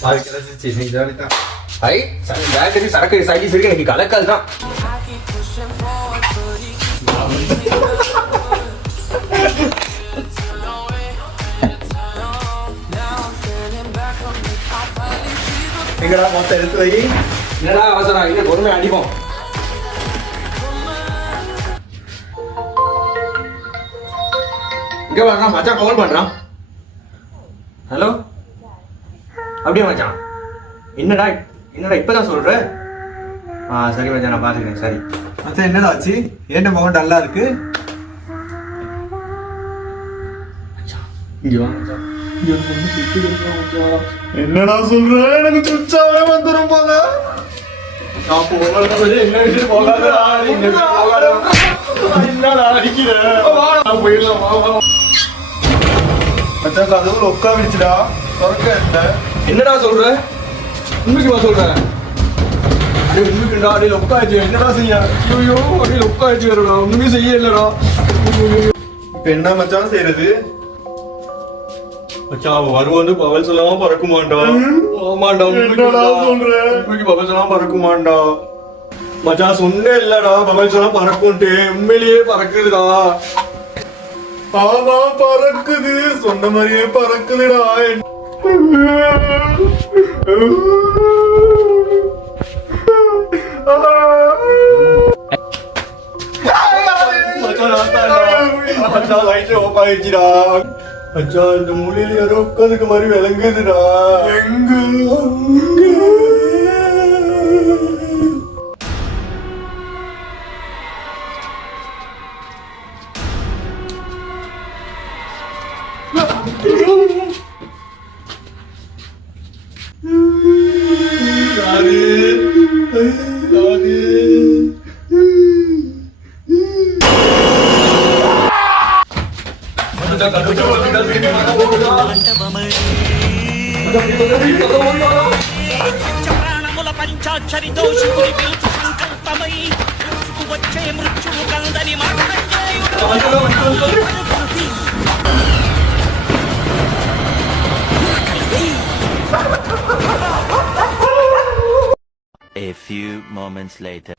சரக்கு சைடிஸ் இருக்கு எனக்கு கலக்கால் தான். எங்கடா மொத்தம் எடுத்து வை. என்னடா அவசரம், இங்க பொறுமையா அடிப்போம். இங்க வாங்க, மச்சான் கால் பண்றான். ஹலோ, அப்படியே மச்சான். என்னடா என்னடா இப்பதான் சொல்ற? சரி மச்சான், நான் பாத்துக்கிறேன். சரி மச்சான், என்னடா ஆச்சு? ஏன் முகம் டல்லா இருக்கு? இங்க வா மச்சான். என்னடா சொல்ற? எனக்கு சுச்சாவே வந்துரும் போல. நான் போகல. என்ன விஷயம் போகாதடா. என்னடா அடிக்கிற? நான் போயிடலாம். மச்சான், கதவு லொக்கா விடுச்சுடா. திறக்க என்ன? என்னடா சொல்ற? உண்மைக்குமா சொல்ற? உண்மைக்குண்டா. அடி லொக்கா ஆயிடுச்சு. என்னடா செய்ய? ஐயோ, அடி லொக்கா ஆயிடுச்சு வேறடா. ஒண்ணுமே செய்ய இல்லடா. இப்ப என்ன மச்சான் செய்யறது? மச்சான், வருவது பவல் சொல்லாம பறக்குமாண்டா. ஆமாண்டா, என்னடா சொல்ற? உண்மைக்கு பவல் சொல்லாம பறக்குமாண்டா. மச்சான், சொன்னே இல்லடா பவல் சொல்லாம பறக்கும்ட்டு. உண்மையிலேயே பறக்குதுடா. ஆமா, பறக்குது. சொன்ன மாதிரியே பறக்குதுடா. மச்சான், லைட் ஆஃப் ஆயிடுச்சுடா. மச்சான், இந்த மூலையில யாரோ உட்காந்துக்க மாதிரி விளங்குதுடா. எங்க? ప్రాణముల పంచాక్షరి దోషుకుని పిలుచు సంకల్పమై వచ్చే మృత్యువు కందని A few moments later.